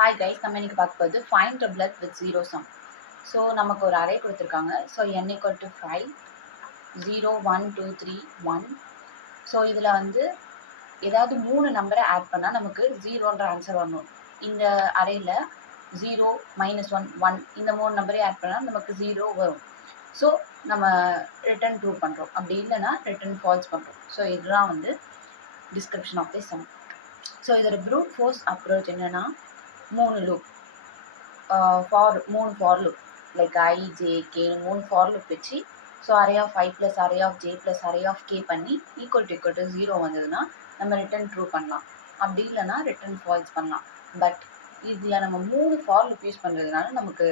Hi guys, நம்ம இன்னைக்கு பார்க்க போகிறது find triplet with zero sum. So நமக்கு ஒரு அரே கொடுத்துருக்காங்க. So n = 5 0 1 2 3 1. ஸோ இதில் வந்து ஏதாவது 3 நம்பரை ஆட் பண்ணால் நமக்கு ஜீரோன்ற ஆன்சர் வரணும். இந்த அரேயில் 0 -1 1 இந்த 3 நம்பரே ஆட் பண்ணால் நமக்கு 0 வரும். ஸோ நம்ம ரிட்டர்ன் ட்ரூ பண்ணுறோம், அப்படி இல்லைன்னா ரிட்டர்ன் ஃபால்ஸ் பண்ணுறோம். ஸோ இதுதான் வந்து description of the sum. So இதோட ப்ரூட் ஃபோர்ஸ் அப்ரோச் என்னென்னா 3 loop, for loop like I, J, K 3 for loop வச்சு so array of I + array of J + array of K பண்ணி ஈக்குவல் டு 0 வந்ததுன்னா நம்ம return true பண்ணலாம், அப்படி இல்லைன்னா return falls பண்ணலாம். பட் இதில் நம்ம 3 ஃபார் லூப் யூஸ் பண்ணுறதுனால நமக்கு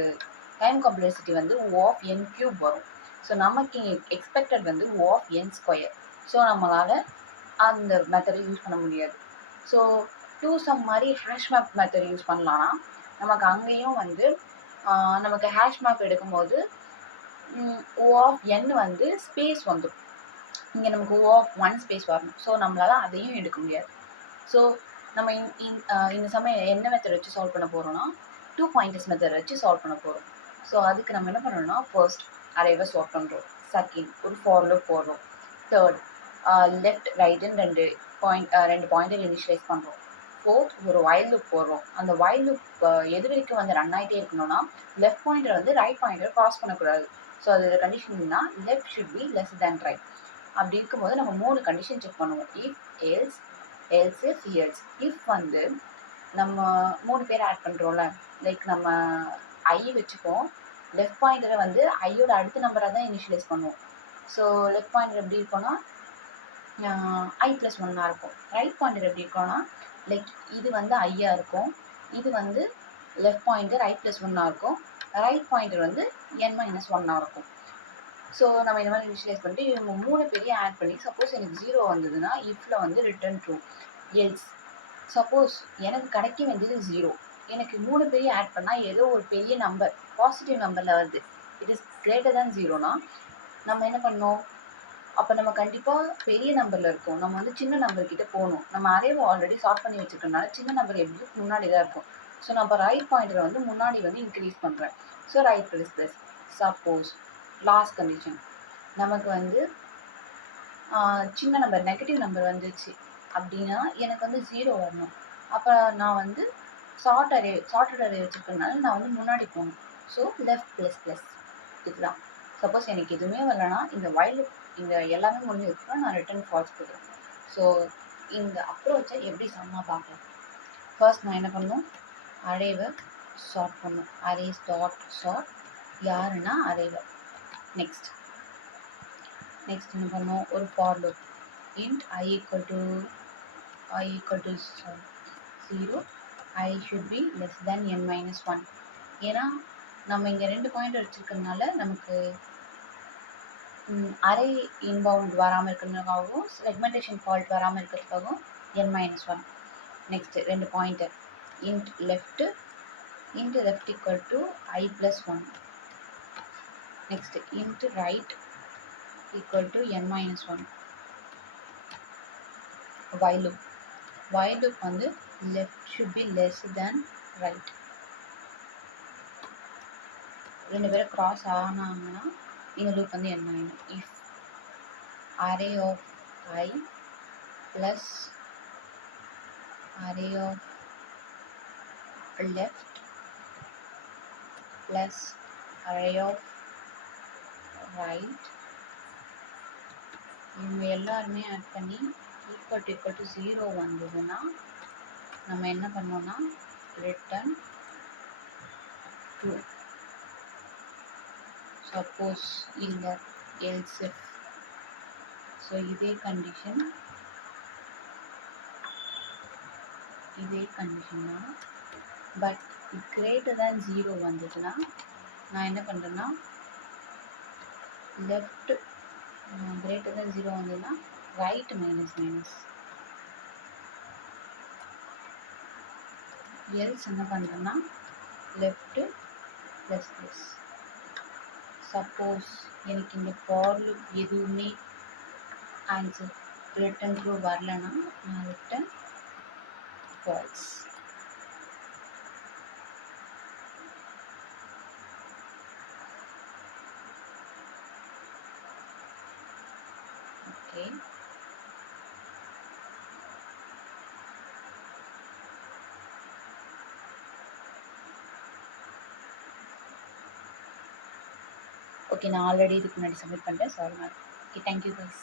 டைம் காம்ப்ளெக்சிட்டி வந்து O(n³ வரும். ஸோ நமக்கு எக்ஸ்பெக்டட் வந்து O(n²). ஸோ நம்மளால் அந்த மெத்தடை யூஸ் பண்ண முடியாது. ஸோ டூ சம் மாதிரி ஹேஷ் மேப் மெத்தட் யூஸ் பண்ணலான்னா நமக்கு அங்கேயும் வந்து நமக்கு ஹேஷ் மேப் எடுக்கும்போது O(n) வந்து ஸ்பேஸ் வந்துடும். இங்கே நமக்கு O(1) ஸ்பேஸ் வரணும். ஸோ நம்மளால் அதையும் எடுக்க முடியாது. ஸோ நம்ம இந்த சமயம் என்ன மெத்தட் வச்சு சால்வ் பண்ண போகிறோம்னா 2 பாயிண்டர்ஸ் மெத்தட் வச்சு சால்வ் பண்ண போகிறோம். ஸோ அதுக்கு நம்ம என்ன பண்ணணும்னா ஃபர்ஸ்ட் அரேவை சால்வ் பண்ணுறோம், செகண்ட் ஒரு ஃபார் லூப் போடுறோம், தேர்ட் லெஃப்ட் ரைட்டுன்னு ரெண்டு பாயிண்டர் இனிஷியலைஸ் பண்ணுறோம், ஃபோர்த் ஒரு வைல் லூப் போடுறோம். அந்த வைல் லூப் எது வரைக்கும் வந்து ரன் ஆகிட்டே இருக்கணும்னா லெஃப்ட் பாயிண்டர் வந்து ரைட் பாயிண்டர் கிராஸ் பண்ணக்கூடாது. ஸோ அதோட கண்டிஷன்னா left should be less than right. அப்படி இருக்கும்போது நம்ம 3 கண்டிஷன் செக் பண்ணுவோம். If else else if else. If வந்து நம்ம 3 பேர் ஆட் பண்ணுறோம்ல, லைக் நம்ம ஐ வச்சுப்போம், லெஃப்ட் பாயிண்டரை வந்து ஐயோட அடுத்த நம்பராக தான் இனிஷியலைஸ் பண்ணுவோம். ஸோ லெஃப்ட் பாயிண்டர் எப்படி இருக்கும்னா I + 1 இருக்கும். ரைட் பாயிண்டர் எப்படி இருக்கும்னா லைக் இது வந்து ஐயா இருக்கும், இது வந்து லெஃப்ட் பாயிண்டர் I + 1 இருக்கும், ரைட் பாயிண்டர் வந்து n - 1 இருக்கும். ஸோ நம்ம இந்த மாதிரி இனிஷியலைஸ் பண்ணிட்டு இவங்க 3 பேரையும் ஆட் பண்ணி சப்போஸ் எனக்கு 0 வந்ததுன்னா இஃப்பில் வந்து ரிட்டர்ன் ட்ரூ. எல்ஸ் சப்போஸ் எனக்கு கிடைக்க வேண்டியது 0, எனக்கு 3 பேரையும் ஆட் பண்ணால் ஏதோ ஒரு பெரிய நம்பர் பாசிட்டிவ் நம்பரில் வருது, இட் இஸ் கிரேட்டர் தேன் 0னா நம்ம என்ன பண்ணோம், அப்போ நம்ம கண்டிப்பாக பெரிய நம்பரில் இருக்கும், நம்ம வந்து சின்ன நம்பர்கிட்ட போகணும். நம்ம அரேவை ஆல்ரெடி சார்ட் பண்ணி வச்சுருக்கனால சின்ன நம்பர் எப்படி முன்னாடி தான் இருக்கும். ஸோ நம்ம ரைட் பாயிண்டரை வந்து முன்னாடி வந்து இன்க்ரீஸ் பண்ணுறேன். So right ++. Suppose last condition நமக்கு வந்து சின்ன நம்பர் நெகட்டிவ் நம்பர் வந்துச்சு அப்படின்னா எனக்கு வந்து 0 வரணும். அப்போ நான் வந்து சார்ட்டட் அரே வச்சுருக்கனால நான் வந்து முன்னாடி போகணும். So left ++. இதுதான். சப்போஸ் எனக்கு எதுவுமே வரலன்னா இந்த வைல் இந்த எல்லாமே முடிஞ்சதுக்கப்புறம் நான் ரிட்டர்ன் ஃபால்ஸ் கொடுக்குறேன். ஸோ இந்த அப்ரோச்சை எப்படி சம்மா பார்க்கலாம். ஃபர்ஸ்ட் நான் என்ன பண்ணணும், அரேவை சார்ட் பண்ணணும். அரேஸ் டாட் சார்ட் யாருன்னா அரேவை. நெக்ஸ்ட் என்ன பண்ணணும், ஒரு for loop int I = 0, I should be less than n - 1. ஏன்னா நம்ம இங்கே 2 பாயிண்ட் வச்சுருக்கறதுனால நமக்கு அரே இன்பவுண்ட் வராமல் இருக்கிறதுக்காகவும் செக்மெண்டேஷன் ஃபால்ட் வராமல் இருக்கிறதுக்காகவும் n - 1. Next 2 pointer int left = I + 1. Next int right = n - 1. while loop வந்து left should be less than right. ரெண்டு பேரும் cross ஆனாங்கன்னா இந்த லூப் வந்து என்ன ஆகும், if array of I + array of left + array of right இவங்க எல்லாருமே ஆட் பண்ணி ஈக்குவல் டு 0 வந்ததுன்னா நம்ம என்ன பண்ணோம்னா ரிட்டர்ன் ட்ரூ. சப்போஸ் இல்லை எல்ஸ் இஃப். ஸோ இதே கண்டிஷன் தான். பட் கிரேட்டர் தேன் 0 வந்ததுன்னா நான் என்ன பண்ணுறேன்னா லெஃப்ட் கிரேட்டர் தேன் 0 வந்ததுன்னா ரைட் மைனஸ் எல்ஸ் என்ன பண்ணுறேன்னா லெஃப்ட் ++. சப்போஸ் எனக்கு இந்த ஃபார் லூப் எதுவுமே ஆன்சர் ரிட்டர்ன் ட்ரூ வரலன்னா நான் ரிட்டர்ன் ஃபால்ஸ். ஓகே, நான் ஆல்ரெடி இதுக்கு முன்னாடி சப்மிட் பண்ணிட்டேன். Sorry ma'am. Okay, thank you guys.